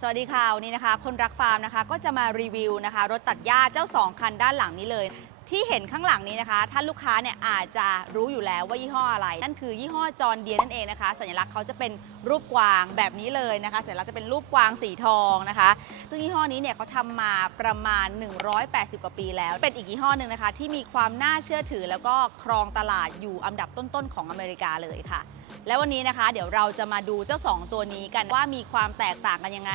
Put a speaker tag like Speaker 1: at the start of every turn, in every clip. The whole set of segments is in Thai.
Speaker 1: สวัสดีค่ะวันนี้นะคะ คนรักฟาร์มนะคะ ก็จะมารีวิวนะคะ รถตัดหญ้าเจ้า 2 คันด้านหลังนี้เลย ที่เห็นข้างหลังนี้นะคะ ท่านลูกค้าเนี่ยอาจจะรู้อยู่แล้วว่ายี่ห้ออะไร นั่นคือยี่ห้อจอร์นเดียนั่นเองนะคะ สัญลักษณ์เขาจะเป็นรูปกวางแบบนี้เลยนะคะ สัญลักษณ์จะเป็นรูปกวางสีทองนะคะ ซึ่งยี่ห้อนี้เนี่ยเขาทำมาประมาณ 180 กว่าปีแล้ว เป็นอีกยี่ห้อหนึ่งนะคะ ที่มีความน่าเชื่อถือแล้วก็ครองตลาดอยู่อันดับต้นๆของอเมริกาเลยค่ะ แล้ววันนี้นะคะ เดี๋ยวเราจะมาดูเจ้า 2 ตัวนี้กันว่ามีความแตกต่างกันยังไง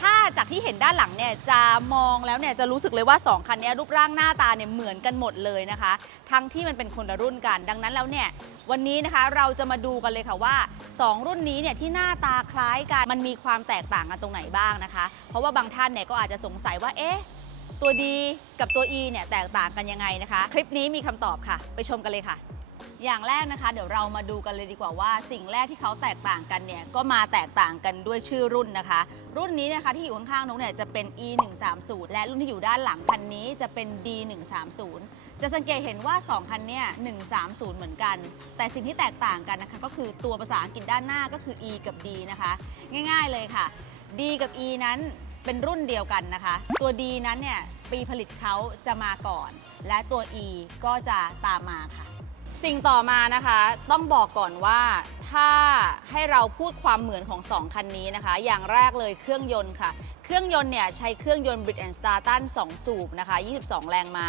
Speaker 1: ถ้าจากที่เห็นด้านหลังเนี่ยจะมองแล้วเนี่ยจะรู้สึกเลยว่า 2 คันนี้รูปร่างหน้าตาเนี่ยเหมือนกันหมดเลยนะคะ ทั้งที่มันเป็นคนละรุ่นกัน ดังนั้นแล้วเนี่ยวันนี้นะคะเราจะมาดูกันเลยค่ะว่า 2 รุ่นนี้เนี่ยที่หน้าตาคล้ายกันมันมีความแตกต่างกันตรงไหนบ้างนะคะ เพราะว่าบางท่านเนี่ยก็อาจจะสงสัยว่าเอ๊ะตัวดีกับตัว E เนี่ยแตกต่างกันยังไงนะคะ คลิปนี้มีคำตอบค่ะ ไปชมกันเลยค่ะ อย่างแรกนะคะเดี๋ยวเรามาดูกันเลยดีกว่าว่า สิ่งแรกที่เขาแตกต่างกันเนี่ยก็มาแตกต่างกันด้วยชื่อรุ่นนะคะ รุ่นนี้นะคะที่อยู่ข้างๆนุ๊กเนี่ยจะเป็น E 1 3 0และรุ่นที่อยู่ด้านหลังคันนี้จะเป็น D 1 3 0จะสังเกตเห็นว่า 2 คันเนี่ย130 เหมือนกัน แต่สิ่งที่แตกต่างกันนะคะก็คือตัวภาษาอังกฤษด้านหน้าก็คือ E กับ D นะคะ ง่าย ๆเลยค่ะ D กับ E นั้นเป็นรุ่นเดียวกันนะคะ ตัว D นั้นเนี่ยปีผลิตเขาจะมาก่อน และตัว E ก็จะตามมาค่ะ สิ่งต่อมานะคะต้องบอกก่อนว่าถ้าให้เราพูดความเหมือนของ 2 คันนี้นะคะ อย่างแรกเลยเครื่องยนต์ค่ะ เครื่องยนต์เนี่ยใช้เครื่องยนต์ Brit and Starton 2 สูบนะคะ 22 แรงม้า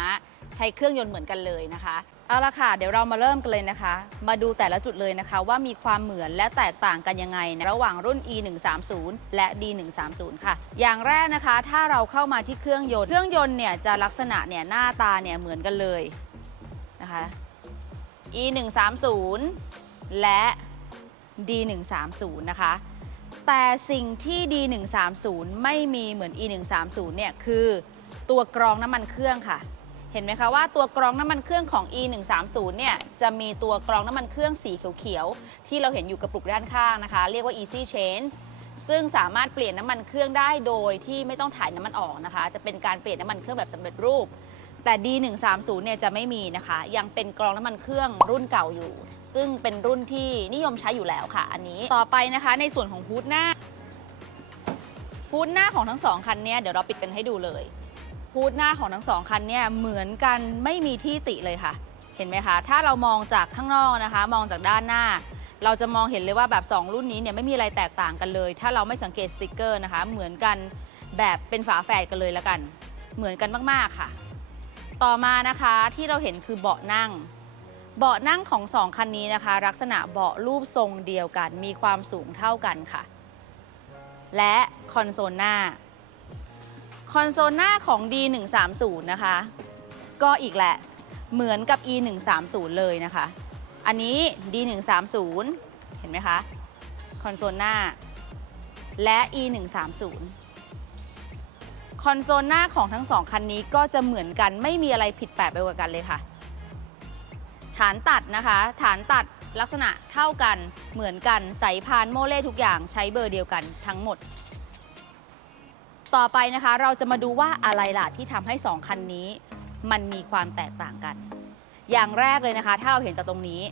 Speaker 1: ใช้เครื่องยนต์เหมือนกันเลยนะคะเอาละค่ะเดี๋ยวเรามาเริ่มกันเลยนะคะ มาดูแต่ละจุดเลยนะคะ ว่ามีความเหมือนและแตกต่างกันยังไงนะระหว่างรุ่น E 1 3 0และ D 1 3 0ค่ะ อย่างแรกนะคะ ถ้าเราเข้ามาที่เครื่องยนต์ เครื่องยนต์เนี่ยจะลักษณะเนี่ยหน้าตาเนี่ยเหมือนกันเลยนะคะ E 1 3 0และ D 1 3 0นะคะ แต่สิ่งที่ D 1 3 0ไม่มีเหมือน E 1 3 0เนี่ยคือตัวกรองน้ำมันเครื่องค่ะ เห็นไหมคะว่าตัวกรองน้ำมันเครื่องของ E 1 3 0เนี่ยจะมีตัวกรองน้ำมันเครื่องสีเขียวๆที่เราเห็นอยู่กระปุกด้านข้างนะคะ เรียกว่า Easy Change ซึ่งสามารถเปลี่ยนน้ำมันเครื่องได้โดยที่ไม่ต้องถ่ายน้ำมันออกนะคะ จะเป็นการเปลี่ยนน้ำมันเครื่องแบบสำเร็จรูป แต่ D130 เนี่ยจะไม่มีนะคะ ยังเป็นกรองน้ำมันเครื่องรุ่นเก่าอยู่ ซึ่งเป็นรุ่นที่นิยมใช้อยู่แล้วค่ะ อันนี้ต่อไปนะคะในส่วนของฮูดหน้าฮูดหน้าของทั้งสองคันเนี้ยเดี๋ยวเราปิดกันให้ดูเลยฮูดหน้าของทั้งสองคันเนี่ยเหมือนกันไม่มีที่ติเลยค่ะ เห็นไหมคะ ถ้าเรามองจากข้างนอกนะคะ มองจากด้านหน้า เราจะมองเห็นเลยว่าแบบ 2 รุ่นนี้เนี่ยไม่มีอะไรแตกต่างกันเลย ถ้าเราไม่สังเกตสติกเกอร์นะคะ เหมือนกันแบบเป็นฝาแฝดกันเลยละกัน เหมือนกันมากๆค่ะ ต่อมานะคะที่เราเห็นคือเบาะนั่ง เบาะนั่งของสองคันนี้นะคะ ลักษณะเบาะรูปทรงเดียวกัน มีความสูงเท่ากันค่ะ และคอนโซลหน้า คอนโซลหน้าของ D130 นะคะ ก็อีกแหละเหมือนกับ E130 เลยนะคะ อันนี้ D130 เห็นไหมคะ คอนโซลหน้า และ E130 คอนโซลหน้าของทั้งสองคันนี้ก็จะเหมือนกันไม่มีอะไรผิดแปลกไปกว่ากันเลยค่ะ ฐานตัดนะคะ ฐานตัดลักษณะเท่ากันเหมือนกันสายพานโมเล่ทุกอย่างใช้เบอร์เดียวกันทั้งหมด ต่อไปนะคะเราจะมาดูว่าอะไรล่ะที่ทำให้ 2 คันนี้ มันมีความแตกต่างกัน อย่างแรกเลยนะคะ ถ้าเราเห็นจากตรงนี้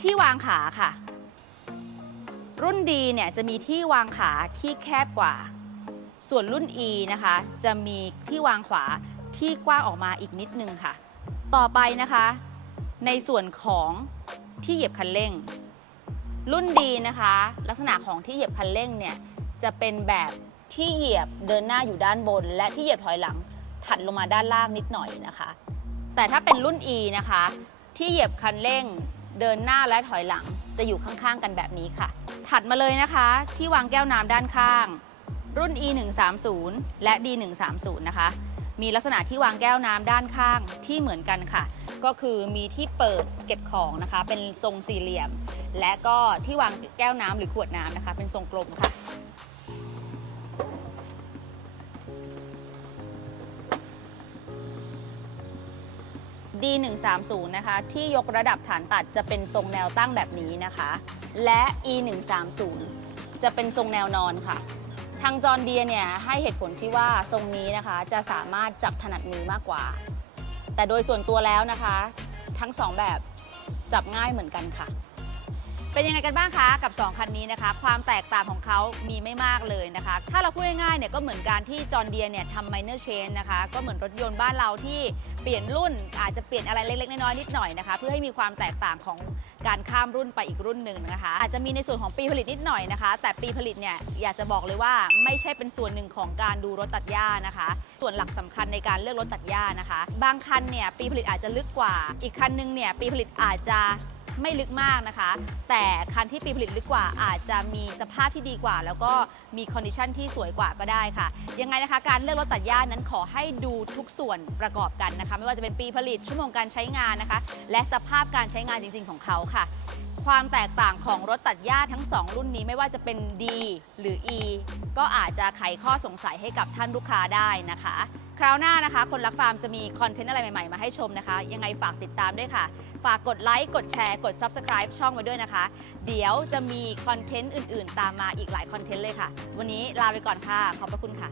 Speaker 1: ที่วางขาค่ะ รุ่นดีเนี่ยจะมีที่วางขาที่แคบกว่า ส่วนรุ่น E นะคะ จะมีที่วางขวาที่กว้างออกมาอีกนิดนึงค่ะ ต่อไปนะคะ ในส่วนของที่เหยียบคันเร่ง รุ่นดีนะคะ ลักษณะของที่เหยียบคันเร่งเนี่ยจะเป็นแบบที่เหยียบเดินหน้าอยู่ด้านบน และที่เหยียบถอยหลังถัดลงมาด้านล่างนิดหน่อยนะคะ แต่ถ้าเป็นรุ่น E นะคะ ที่เหยียบคันเร่ง เดินหน้าและถอยหลังจะอยู่ข้างๆกันแบบนี้ค่ะ ถัดมาเลยนะคะ ที่วางแก้วน้ำด้านข้าง รุ่น E 1 3 0และ D 1 3 0นะคะ มีลักษณะที่วางแก้วน้ำด้านข้างที่เหมือนกันค่ะ ก็คือมีที่เปิดเก็บของนะคะ เป็นทรงสี่เหลี่ยม และก็ที่วางแก้วน้ำหรือขวดน้ำนะคะ เป็นทรงกลมค่ะ D 1 3 0นะคะ ที่ยกระดับฐานตัดจะเป็นทรงแนวตั้งแบบนี้นะคะ และ E 1 3 0 จะเป็นทรงแนวนอนค่ะ ทางจอร์เดียเนี่ยให้เหตุผลที่ว่าทรงนี้นะคะจะสามารถจับถนัดมือมากกว่า แต่โดยส่วนตัวแล้วนะคะ ทั้งสองแบบจับง่ายเหมือนกันค่ะ เป็นยังไงกันบ้างคะกับ 2 คันนี้นะคะ ความแตกต่างของเขามีไม่มากเลยนะคะ ถ้าเราพูดง่ายๆเนี่ยก็เหมือนการที่จอร์เดียเนี่ยทำไมเนอร์เชนนะคะ ก็เหมือนรถยนต์บ้านเราที่เปลี่ยนรุ่นอาจจะเปลี่ยนอะไรเล็กๆ น้อยๆนิดหน่อยนะคะ เพื่อให้มีความแตกต่างของการข้ามรุ่นไปอีกรุ่นหนึ่งนะคะ อาจจะมีในส่วนของปีผลิตนิดหน่อยนะคะ แต่ปีผลิตเนี่ยอยากจะบอกเลยว่าไม่ใช่เป็นส่วนหนึ่งของการดูรถตัดหญ้านะคะ ส่วนหลักสำคัญในการเลือกรถตัดหญ้านะคะ บางคันเนี่ยปีผลิตอาจจะลึกกว่า อีกคันนึงเนี่ยปีผลิตอาจจะ ไม่ลึกมากนะคะ แต่คันที่ปีผลิตลึกกว่าอาจจะมีสภาพที่ดีกว่า แล้วก็มีคอนดิชันที่สวยกว่าก็ได้ค่ะ ยังไงนะคะ การเลือกรถตัดหญ้านั้นขอให้ดูทุกส่วนประกอบกันนะคะ ไม่ว่าจะเป็นปีผลิตชั่วโมงการใช้งานนะคะ และสภาพการใช้งานจริง ๆ ของเขาค่ะ ความแตกต่างของรถตัดหญ้าทั้ง 2 รุ่นนี้ไม่ว่าจะเป็น D หรือ E ก็อาจจะไขข้อสงสัยให้กับท่านลูกค้าได้นะคะ คราวหน้านะคะ คนรักฟาร์มจะมีคอนเทนต์อะไรใหม่ๆ มาให้ชมนะคะ ยังไงฝากติดตามด้วยค่ะ ฝากกดไลค์ กดแชร์ กด Subscribe ช่องไว้ด้วยนะคะ เดี๋ยวจะมีคอนเทนต์อื่นๆ ตามมาอีกหลายคอนเทนต์เลยค่ะ วันนี้ลาไปก่อนค่ะ ขอบพระคุณค่ะ